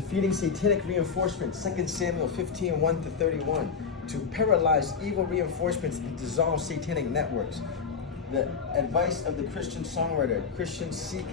Defeating satanic reinforcements, 2 Samuel 15, 1-31. To paralyze evil reinforcements and dissolve satanic networks. The advice of the Christian songwriter, Christians seek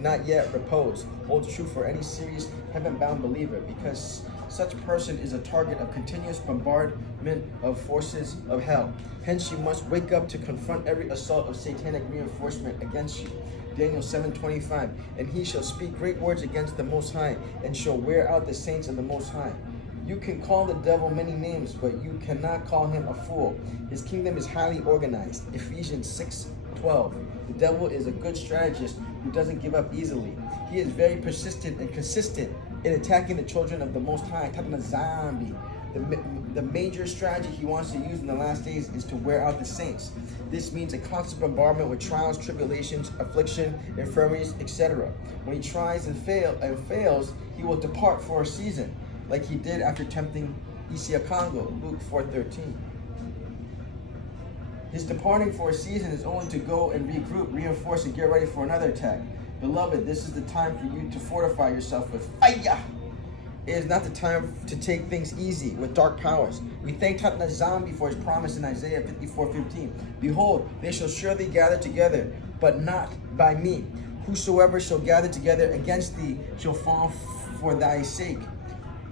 not yet repose, holds true for any serious heaven-bound believer, because such person is a target of continuous bombardment of forces of hell. Hence you must wake up to confront every assault of satanic reinforcement against you. Daniel 7:25, and he shall speak great words against the Most High, and shall wear out the saints of the Most High. You can call the devil many names, but you cannot call him a fool. His kingdom is highly organized. Ephesians 6:12. The devil is a good strategist who doesn't give up easily. He is very persistent and consistent in attacking the children of the Most High. Talking a zombie. The major strategy he wants to use in the last days is to wear out the saints. This means a constant bombardment with trials, tribulations, affliction, infirmities, etc. When he tries and fails, he will depart for a season, like he did after tempting Yissa Yah Kongo, Luke 4:13. His departing for a season is only to go and regroup, reinforce, and get ready for another attack. Beloved, this is the time for you to fortify yourself with fire. It is not the time to take things easy with dark powers. We thank Tatna Zombie for his promise in Isaiah 54:15. Behold, they shall surely gather together, but not by me. Whosoever shall gather together against thee shall fall for thy sake.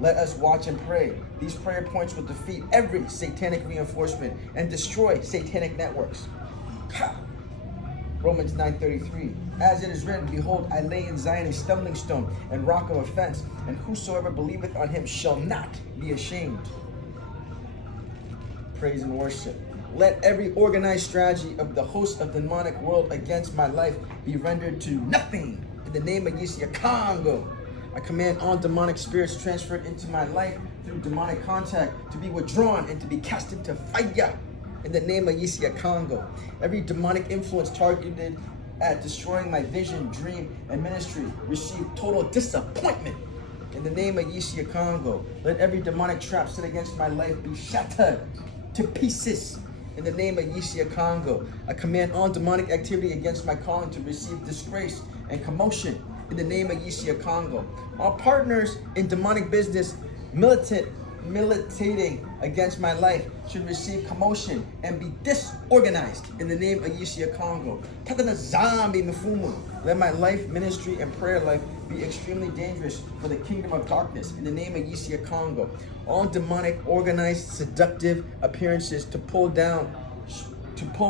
Let us watch and pray. These prayer points will defeat every satanic reinforcement and destroy satanic networks. Ha! Romans 9:33. As it is written, behold, I lay in Zion a stumbling stone and rock of offense, and whosoever believeth on him shall not be ashamed. Praise and worship. Let every organized strategy of the host of the demonic world against my life be rendered to nothing. In the name of Yissa Yah Kongo, I command all demonic spirits transferred into my life through demonic contact to be withdrawn and to be cast into fire. In the name of Yissa Yah Kongo, every demonic influence targeted at destroying my vision, dream, and ministry receive total disappointment. In the name of Yissa Yah Kongo, let every demonic trap set against my life be shattered to pieces. In the name of Yissa Yah Kongo, I command all demonic activity against my calling to receive disgrace and commotion. In the name of Yissa Yah Kongo, all partners in demonic business militating against my life should receive commotion and be disorganized in the name of Yissa Yah Kongo. Tatana Zombie Mfumu. Let my life, ministry, and prayer life be extremely dangerous for the kingdom of darkness in the name of Yissa Yah Kongo. All demonic, organized, seductive appearances to pull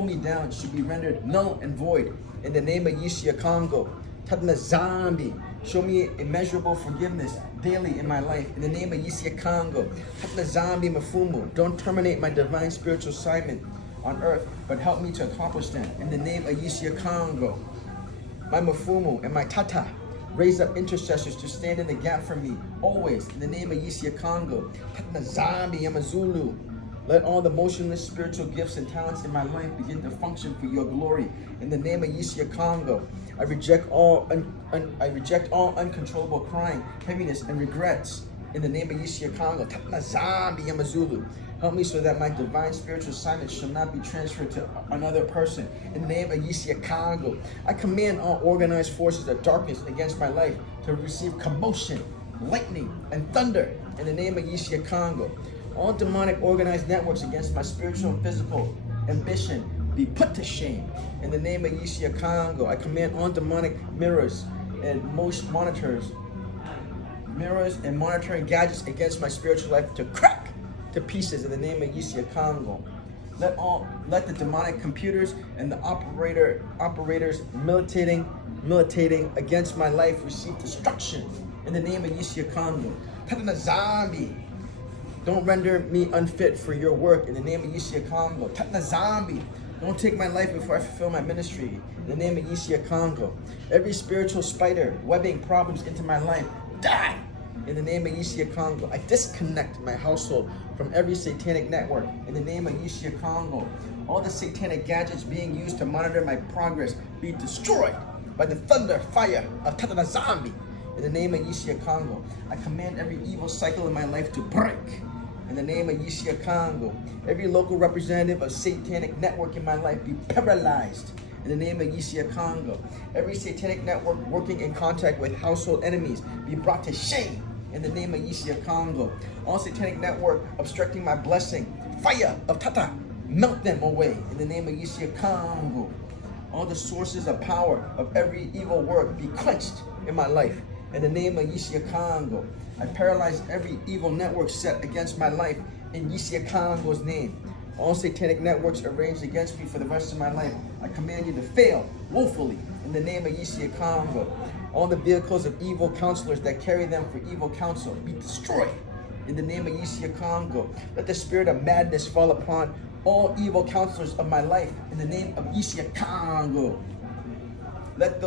me down should be rendered null and void in the name of Yissa Yah Kongo. Tatana Zombie. Show me immeasurable forgiveness daily in my life. In the name of Yissa Yah Kongo. Tatna Zombie Mafumu. Don't terminate my divine spiritual assignment on earth, but help me to accomplish them. In the name of Yissa Yah Kongo. My Mafumu and my Tata. Raise up intercessors to stand in the gap for me. Always. In the name of Yissa Yah Kongo. Tatna Zombie Yamazulu. Let all the motionless spiritual gifts and talents in my life begin to function for your glory. In the name of Yissa Yah Kongo. I reject all uncontrollable crying, heaviness, and regrets. In the name of Yissa Yah Kongo, Tatna Zombie Yamazulu. Help me so that my divine spiritual assignment shall not be transferred to another person. In the name of Yissa Yah Kongo, I command all organized forces of darkness against my life to receive commotion, lightning, and thunder. In the name of Yissa Yah Kongo, all demonic organized networks against my spiritual and physical ambition be put to shame. In the name of Yissa Yah Kongo, I command all demonic mirrors and monitoring gadgets against my spiritual life to crack to pieces in the name of Yissa Yah Kongo. Let the demonic computers and the operators militating against my life receive destruction in the name of Yissa Yah Kongo. Tatana Zombie. Don't render me unfit for your work in the name of Yissa Yah Kongo. Tatna Zombie. Don't take my life before I fulfill my ministry in the name of Yissa Yah Kongo. Every spiritual spider webbing problems into my life, die in the name of Yissa Yah Kongo. I disconnect my household from every satanic network in the name of Yissa Yah Kongo. All the satanic gadgets being used to monitor my progress be destroyed by the thunder fire of Tatana Zombie. In the name of Yissa Yah Kongo, I command every evil cycle in my life to break. In the name of Yissa Yah Kongo, every local representative of satanic network in my life be paralyzed. in the name of Yissa Yah Kongo. Every satanic network working in contact with household enemies be brought to shame in the name of Yissa Yah Kongo. All satanic network obstructing my blessing, fire of Tata, melt them away in the name of Yissa Yah Kongo. All the sources of power of every evil work be quenched in my life in the name of Yissa Yah Kongo. I paralyze every evil network set against my life in Yissa Yah Kongo's name. All satanic networks arranged against me for the rest of my life, I command you to fail woefully in the name of Yissa Yah Kongo. All the vehicles of evil counselors that carry them for evil counsel be destroyed in the name of Yissa Yah Kongo. Let the spirit of madness fall upon all evil counselors of my life in the name of Yissa Yah Kongo. Let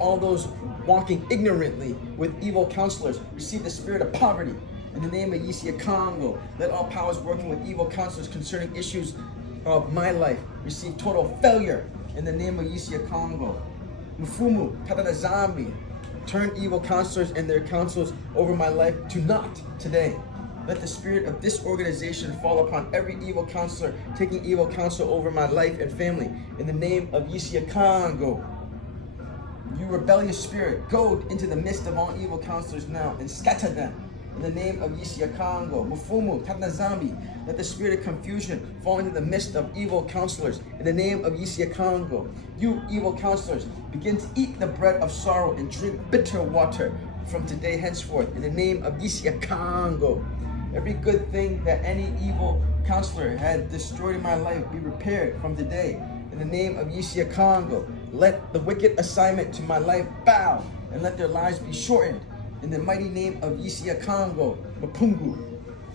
all those walking ignorantly with evil counselors receive the spirit of poverty in the name of Yissa Yah Kongo. Let all powers working with evil counselors concerning issues of my life receive total failure in the name of Yissa Yah Kongo. Mfumu, Tatana Zambi, turn evil counselors and their counsels over my life to naught today. Let the spirit of disorganization fall upon every evil counselor taking evil counsel over my life and family in the name of Yissa Yah Kongo. You rebellious spirit, go into the midst of all evil counselors now and scatter them in the name of Yissa Yah Kongo. Mufumu, Tatna Zambi, let the spirit of confusion fall into the midst of evil counselors in the name of Yissa Yah Kongo. You evil counselors, begin to eat the bread of sorrow and drink bitter water from today henceforth in the name of Yissa Yah Kongo. Every good thing that any evil counselor had destroyed in my life be repaired from today in the name of Yissa Yah Kongo. Let the wicked assignment to my life bow and let their lives be shortened in the mighty name of Yissa Yah Kongo, Mapungu.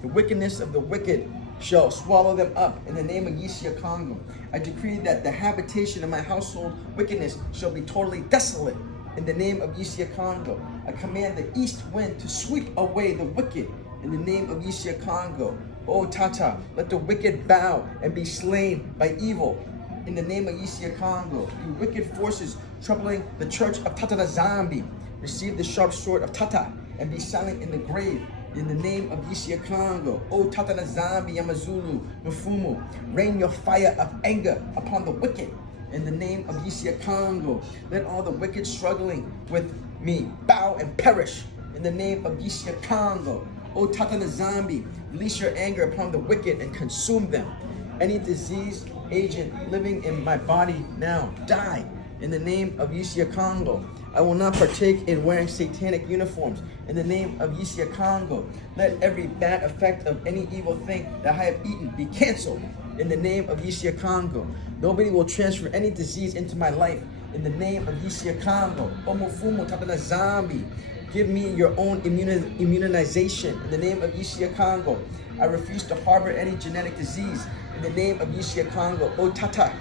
The wickedness of the wicked shall swallow them up in the name of Yissa Yah Kongo. I decree that the habitation of my household wickedness shall be totally desolate in the name of Yissa Yah Kongo. I command the east wind to sweep away the wicked in the name of Yissa Yah Kongo. O Tata, let the wicked bow and be slain by evil in the name of Yissa Yah Kongo. You wicked forces troubling the church of Tata Zambi, receive the sharp sword of Tata and be silent in the grave in the name of Yissa Yah Kongo. O Tata Zambi Yamazulu Mfumu, rain your fire of anger upon the wicked in the name of Yissa Yah Kongo. Let all the wicked struggling with me bow and perish in the name of Yissa Yah Kongo. O Tata Zambi, release your anger upon the wicked and consume them. Any disease agent living in my body now, die in the name of Yissa Yah Kongo. I will not partake in wearing satanic uniforms in the name of Yissa Yah Kongo. Let every bad effect of any evil thing that I have eaten be canceled in the name of Yissa Yah Kongo. Nobody will transfer any disease into my life in the name of Yissa Yah Kongo. Omofumo Tatana Zambi, give me your own immunization in the name of Yissa Yah Kongo. I refuse to harbor any genetic disease in the name of Yissa Yah Kongo. O Tata,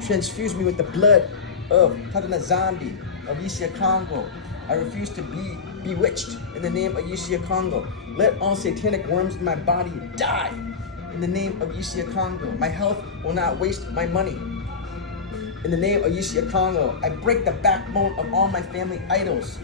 transfuse me with the blood of Tatana Zambi of Yissa Yah Kongo. I refuse to be bewitched in the name of Yissa Yah Kongo. Let all satanic worms in my body die in the name of Yissa Yah Kongo. My health will not waste my money. In the name of Yissa Yah Kongo, I break the backbone of all my family idols.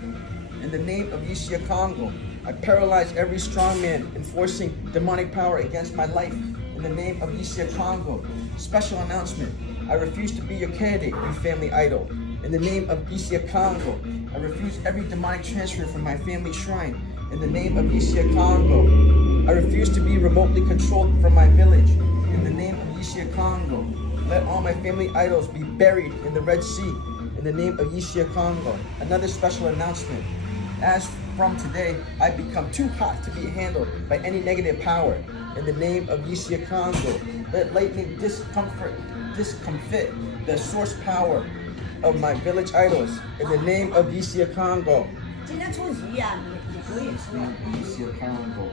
In the name of Yissa Yah Kongo, I paralyze every strong man enforcing demonic power against my life. In the name of Yissa Yah Kongo, special announcement. I refuse to be your candidate, you family idol. In the name of Yissa Yah Kongo, I refuse every demonic transfer from my family shrine. In the name of Yissa Yah Kongo, I refuse to be remotely controlled from my village. In the name of Yissa Yah Kongo, let all my family idols be buried in the Red Sea. In the name of Yissa Yah Kongo, another special announcement. As from today, I become too hot to be handled by any negative power. In the name of Yissa Yah Kongo, let lightning discomfit the source power of my village idols. In the name of Yissa Yah Kongo. Yissa Yah Kongo.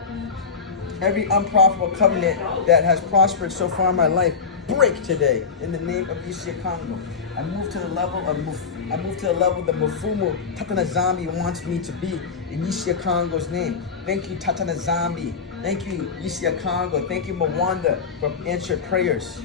Every unprofitable covenant that has prospered so far in my life, break today in the name of Yissa Yah Kongo. I move to the level that Mufumu Tatana Zambi wants me to be in Yissa Yah Kongo's name. Thank you, Tatana Zambi. Thank you, Yissa Yah Kongo. Thank you, Mwanda, for answered prayers.